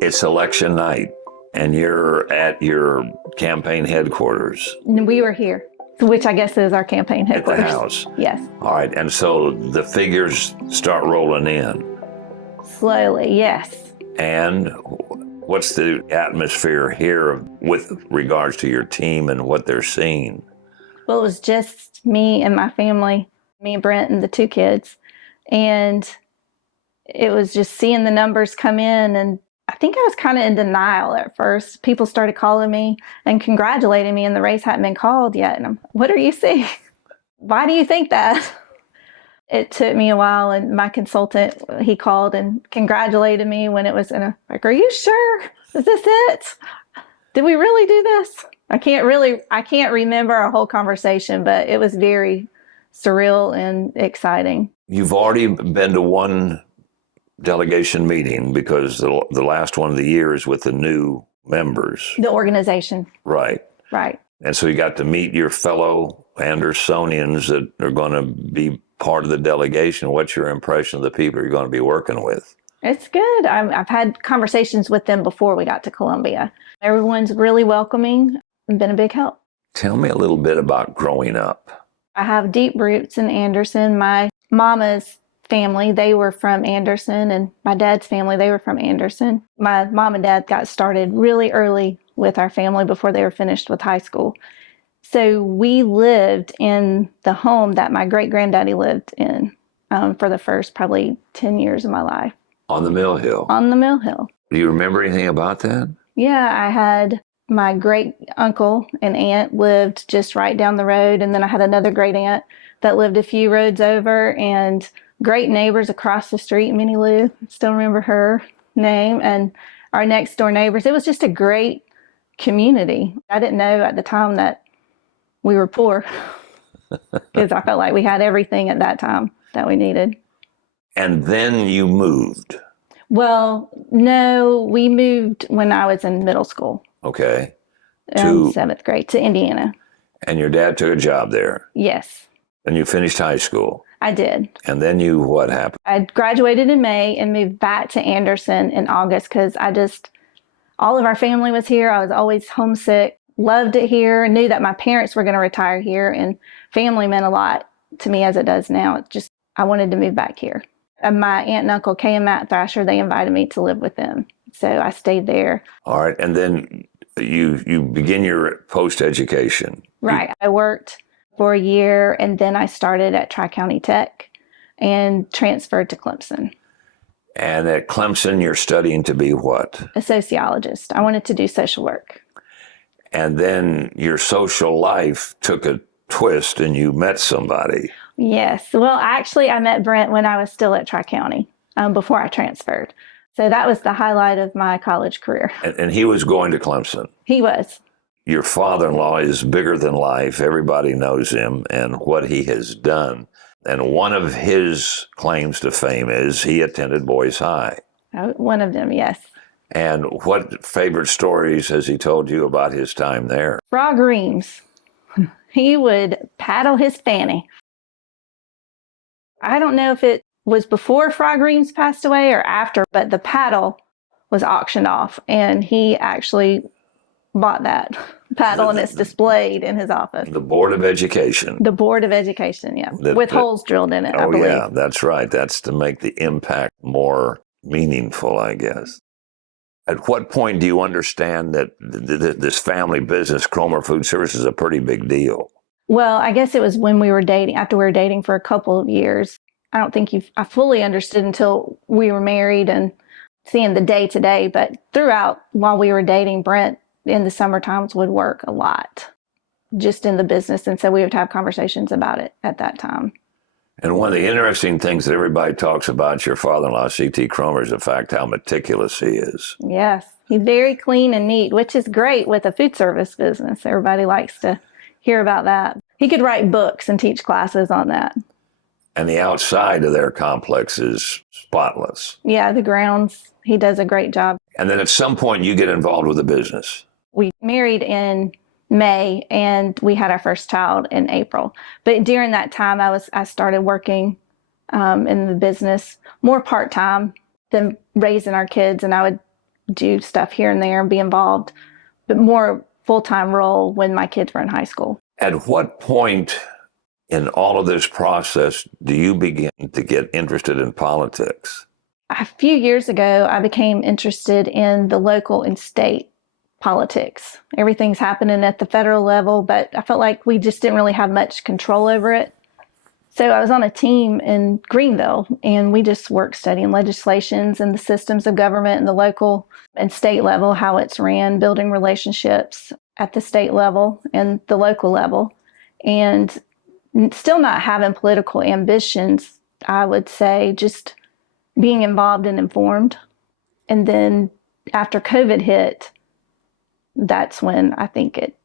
It's election night, and you're at your campaign headquarters. We were here, which I guess is our campaign headquarters. At the house? Yes. All right, and so the figures start rolling in. Slowly, yes. And what's the atmosphere here with regards to your team and what they're seeing? Well, it was just me and my family, me and Brent and the two kids. And it was just seeing the numbers come in, and I think I was kind of in denial at first. People started calling me and congratulating me, and the race hadn't been called yet. And what are you seeing? Why do you think that? It took me a while, and my consultant, he called and congratulated me when it was like, are you sure? Is this it? Did we really do this? I can't remember our whole conversation, but it was very surreal and exciting. You've already been to one delegation meeting because the last one of the year is with the new members. The organization. Right. Right. And so you got to meet your fellow Andersonians that are going to be part of the delegation. What's your impression of the people you're going to be working with? It's good. I've had conversations with them before we got to Columbia. Everyone's really welcoming and been a big help. Tell me a little bit about growing up. I have deep roots in Anderson. My mama's family, they were from Anderson, and my dad's family, they were from Anderson. My mom and dad got started really early with our family before they were finished with high school. So we lived in the home that my great-granddaddy lived in for the first probably 10 years of my life. On the Mill Hill? On the Mill Hill. Do you remember anything about that? Yeah, I had my great uncle and aunt lived just right down the road, and then I had another great aunt that lived a few roads over, and great neighbors across the street, Minnie Lou, still remember her name, and our next door neighbors. It was just a great community. I didn't know at the time that we were poor because I felt like we had everything at that time that we needed. And then you moved. Well, no, we moved when I was in middle school. Okay. Seventh grade to Indiana. And your dad took a job there. Yes. And you finished high school. I did. And then what happened? I graduated in May and moved back to Anderson in August because all of our family was here. I was always homesick, loved it here, knew that my parents were going to retire here, and family meant a lot to me as it does now. It's just, I wanted to move back here. And my aunt and uncle, Kay and Matt Thrasher, they invited me to live with them. So I stayed there. All right. And then you begin your post-education. Right. I worked for a year, and then I started at Tri-County Tech and transferred to Clemson. And at Clemson, you're studying to be what? A sociologist. I wanted to do social work. And then your social life took a twist and you met somebody. Yes. Well, actually, I met Brent when I was still at Tri-County before I transferred. So that was the highlight of my college career. And he was going to Clemson. He was. Your father-in-law is bigger than life. Everybody knows him and what he has done. And one of his claims to fame is he attended Boys High. One of them, yes. And what favorite stories has he told you about his time there? Frog reams. He would paddle his fanny. I don't know if it was before Frog Reams passed away or after, but the paddle was auctioned off, and he actually bought that paddle, and it's displayed in his office. The Board of Education. The Board of Education, yeah, with holes drilled in it, I believe. Yeah, that's right. That's to make the impact more meaningful, I guess. At what point do you understand that this family business, Cromer Food Service, is a pretty big deal? Well, I guess it was when we were dating, after we were dating for a couple of years. I don't think I fully understood until we were married and seeing the day-to-day, but throughout, while we were dating, Brent in the summer times would work a lot just in the business, and so we would have conversations about it at that time. And one of the interesting things that everybody talks about your father-in-law, C.T. Cromer, is the fact how meticulous he is. Yes, he's very clean and neat, which is great with a food service business. Everybody likes to hear about that. He could write books and teach classes on that. And the outside of their complex is spotless. Yeah, the grounds, he does a great job. And then at some point you get involved with the business. We married in May, and we had our first child in April. But during that time, I started working in the business more part-time. them raising our kids, and I would do stuff here and there and be involved, but more full-time role when my kids were in high school. At what point in all of this process do you begin to get interested in politics? A few years ago, I became interested in the local and state politics. Everything's happening at the federal level, but I felt like we just didn't really have much control over it. So I was on a team in Greenville, and we just worked studying legislations and the systems of government and the local and state level, how it's ran, building relationships at the state level and the local level, and still not having political ambitions. I would say just being involved and informed. And then after COVID hit, that's when I think it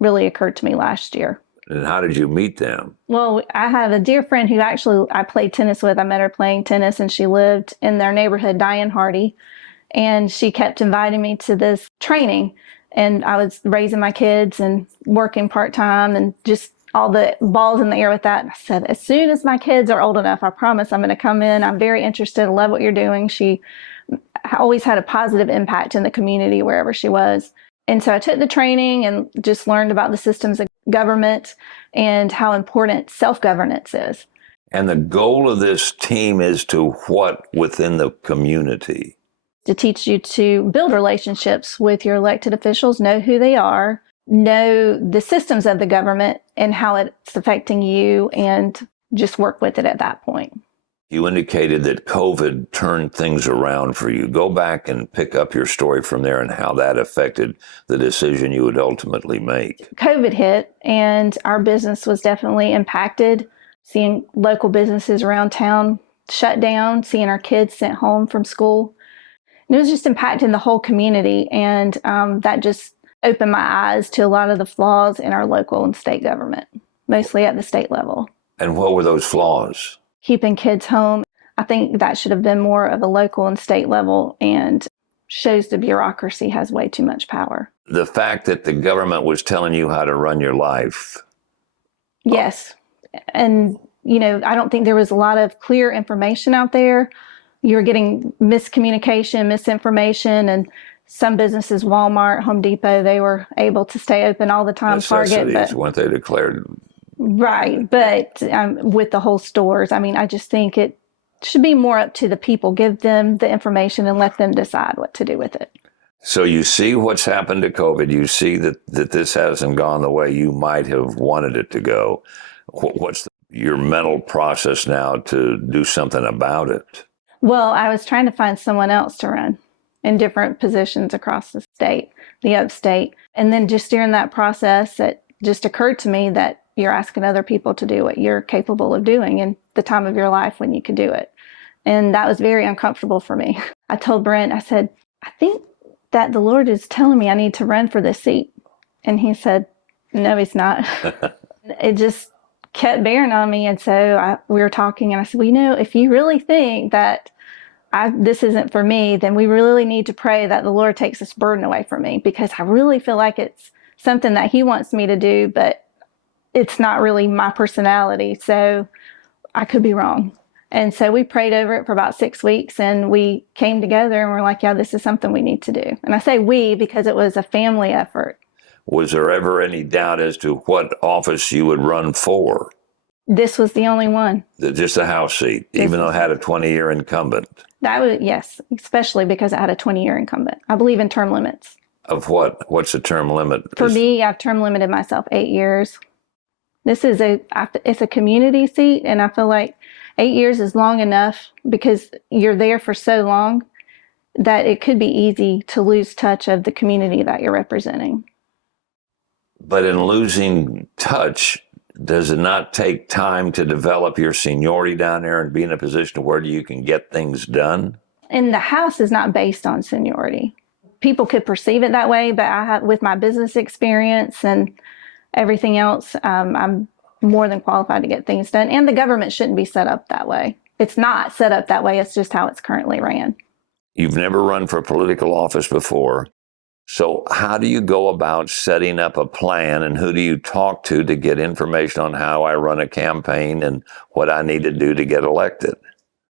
really occurred to me last year. And how did you meet them? Well, I have a dear friend who actually I played tennis with. I met her playing tennis, and she lived in their neighborhood, Diane Hardy. And she kept inviting me to this training. And I was raising my kids and working part-time and just all the balls in the air with that. And I said, as soon as my kids are old enough, I promise I'm going to come in. I'm very interested. I love what you're doing. She always had a positive impact in the community wherever she was. And so I took the training and just learned about the systems of government and how important self-governance is. And the goal of this team is to what within the community? To teach you to build relationships with your elected officials, know who they are, know the systems of the government and how it's affecting you, and just work with it at that point. You indicated that COVID turned things around for you. Go back and pick up your story from there and how that affected the decision you would ultimately make. COVID hit, and our business was definitely impacted. Seeing local businesses around town shut down, seeing our kids sent home from school. And it was just impacting the whole community, and that just opened my eyes to a lot of the flaws in our local and state government, mostly at the state level. And what were those flaws? Keeping kids home. I think that should have been more of a local and state level, and shows the bureaucracy has way too much power. The fact that the government was telling you how to run your life. Yes. And, I don't think there was a lot of clear information out there. You were getting miscommunication, misinformation, and some businesses, Walmart, Home Depot, they were able to stay open all the time. Target, but weren't they declared? Right, but with the whole stores, I just think it should be more up to the people. Give them the information and let them decide what to do with it. So you see what's happened to COVID. You see that this hasn't gone the way you might have wanted it to go. What's your mental process now to do something about it? Well, I was trying to find someone else to run in different positions across the state, the upstate. And then just during that process, it just occurred to me that you're asking other people to do what you're capable of doing in the time of your life when you could do it. And that was very uncomfortable for me. I told Brent, I said, I think that the Lord is telling me I need to run for this seat. And he said, no, he's not. It just kept bearing on me. And so we were talking, and I said, well, if you really think that this isn't for me, then we really need to pray that the Lord takes this burden away from me, because I really feel like it's something that he wants me to do, but it's not really my personality. So I could be wrong. And so we prayed over it for about 6 weeks, and we came together and we're like, yeah, this is something we need to do. And I say we because it was a family effort. Was there ever any doubt as to what office you would run for? This was the only one. Just a House seat, even though it had a 20-year incumbent? That was, yes, especially because it had a 20-year incumbent. I believe in term limits. Of what? What's the term limit? For me, I've term limited myself 8 years. This is it's a community seat, and I feel like 8 years is long enough because you're there for so long that it could be easy to lose touch of the community that you're representing. But in losing touch, does it not take time to develop your seniority down there and be in a position where you can get things done? And the House is not based on seniority. People could perceive it that way, but I have, with my business experience and everything else, I'm more than qualified to get things done. And the government shouldn't be set up that way. It's not set up that way. It's just how it's currently ran. You've never run for political office before. So how do you go about setting up a plan, and who do you talk to get information on how I run a campaign and what I need to do to get elected?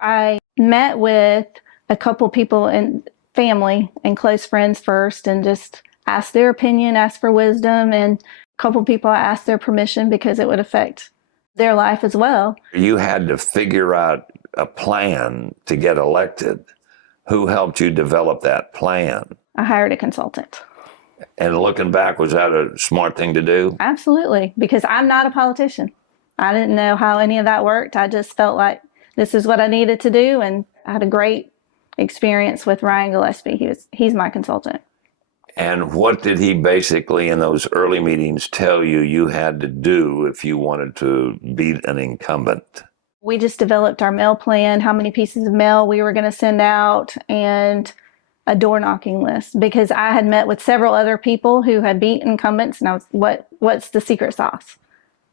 I met with a couple people in family and close friends first and just asked their opinion, asked for wisdom, and a couple people I asked their permission because it would affect their life as well. You had to figure out a plan to get elected. Who helped you develop that plan? I hired a consultant. And looking back, was that a smart thing to do? Absolutely, because I'm not a politician. I didn't know how any of that worked. I just felt like this is what I needed to do, and I had a great experience with Ryan Gillespie. He's my consultant. And what did he basically in those early meetings tell you had to do if you wanted to be an incumbent? We just developed our mail plan, how many pieces of mail we were going to send out, and a door knocking list, because I had met with several other people who had beat incumbents, and I was, what's the secret sauce?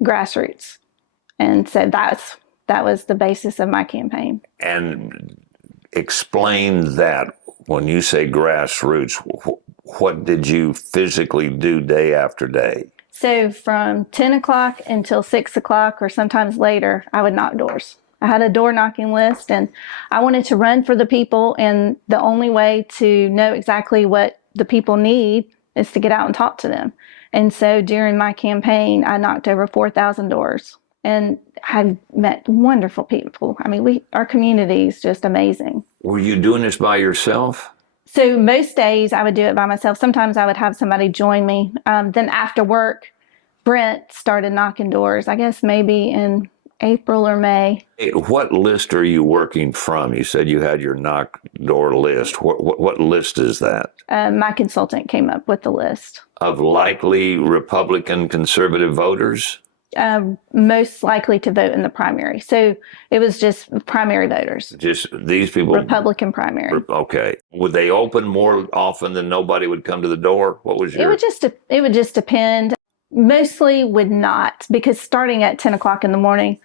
Grassroots. And so that was the basis of my campaign. And explain that when you say grassroots, what did you physically do day after day? So from 10 o'clock until 6 o'clock or sometimes later, I would knock doors. I had a door knocking list, and I wanted to run for the people, and the only way to know exactly what the people need is to get out and talk to them. And so during my campaign, I knocked over 4,000 doors and I met wonderful people. I mean, our community is just amazing. Were you doing this by yourself? So most days I would do it by myself. Sometimes I would have somebody join me. Then after work, Brent started knocking doors, I guess maybe in April or May. What list are you working from? You said you had your knock door list. What list is that? My consultant came up with the list. Of likely Republican conservative voters? Most likely to vote in the primary. So it was just primary voters. Just these people? Republican primary. Okay. Would they open more often than nobody would come to the door? What was your... It would just depend. Mostly would not, because starting at 10 o'clock in the morning,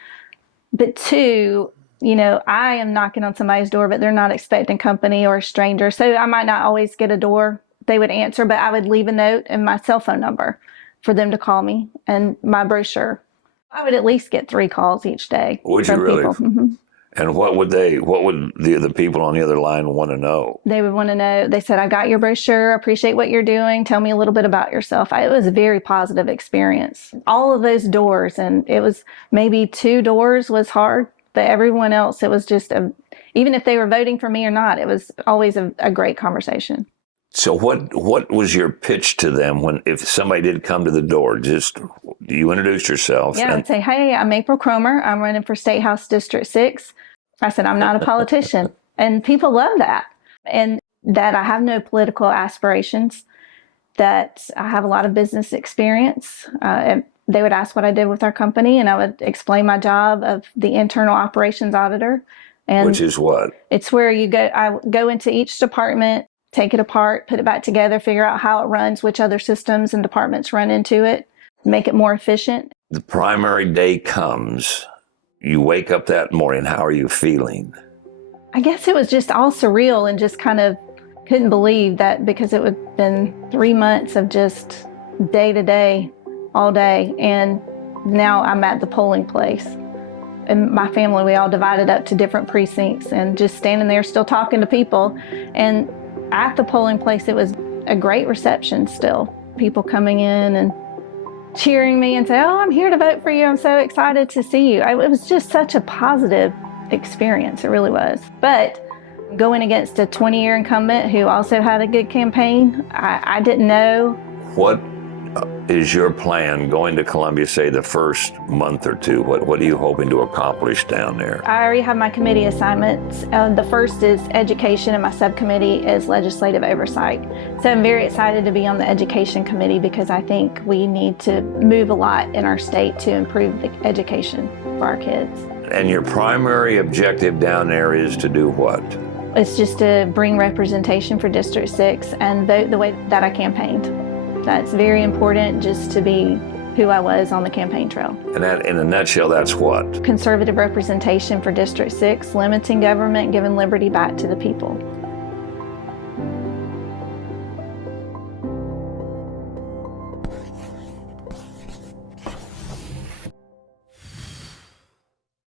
but two, I am knocking on somebody's door, but they're not expecting company or a stranger. So I might not always get a door they would answer, but I would leave a note and my cell phone number for them to call me and my brochure. I would at least get 3 calls each day. Would you really? Mm-hmm. And what would the people on the other line want to know? They would want to know, they said, I got your brochure, appreciate what you're doing, tell me a little bit about yourself. It was a very positive experience. All of those doors, and it was maybe 2 doors was hard, but everyone else, it was just, even if they were voting for me or not, it was always a great conversation. So what was your pitch to them if somebody did come to the door? Just, you introduce yourself. Yeah, I'd say, hey, I'm April Cromer. I'm running for State House District 6. I said, I'm not a politician. And people love that. And that I have no political aspirations, that I have a lot of business experience. And they would ask what I did with our company, and I would explain my job of the internal operations auditor. And which is what? It's where I go into each department, take it apart, put it back together, figure out how it runs, which other systems and departments run into it, make it more efficient. The primary day comes. You wake up that morning. How are you feeling? I guess it was just all surreal and just kind of couldn't believe that, because it had been 3 months of just day to day, all day. And now I'm at the polling place. And my family, we all divided up to different precincts and just standing there still talking to people. And at the polling place, it was a great reception still. People coming in and cheering me and say, oh, I'm here to vote for you. I'm so excited to see you. It was just such a positive experience. It really was. But going against a 20-year incumbent who also had a good campaign, I didn't know. What is your plan going to Columbia, say the first month or two? What are you hoping to accomplish down there? I already have my committee assignments. The first is education, and my subcommittee is legislative oversight. So I'm very excited to be on the education committee, because I think we need to move a lot in our state to improve the education for our kids. And your primary objective down there is to do what? It's just to bring representation for District 6 and vote the way that I campaigned. That's very important, just to be who I was on the campaign trail. And that, in a nutshell, that's what? Conservative representation for District 6, limiting government, giving liberty back to the people.